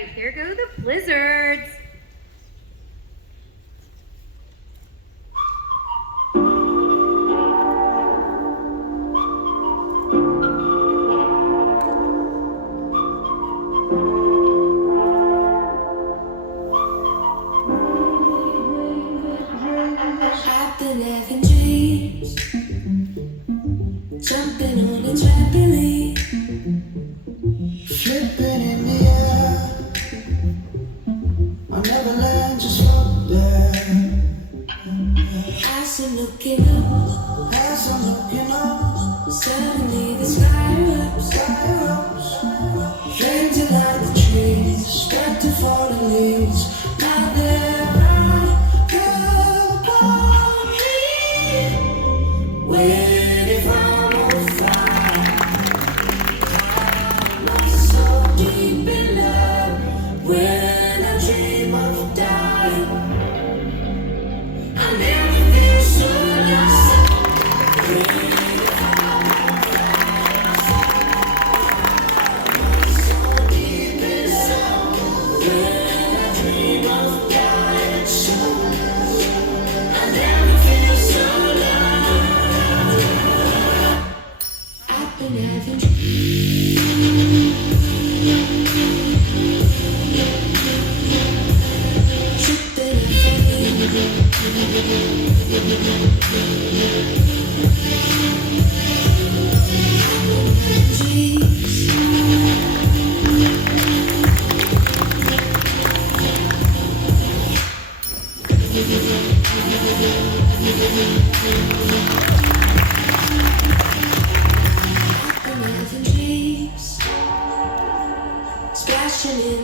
right, here go the blizzards. I've been having dreams, jumping on a trampoline, Flipping in the air, I'll never land just up there. as I'm looking up, As I'm looking up, suddenly the sky erupts, flames that light the trees, spread to fallen leaves. Now there I go upon me, waiting from afar. my soul deep in love. When I dream of dying, I never feel so lost. I've been having tripping dreams. I've been having dreams, splashing in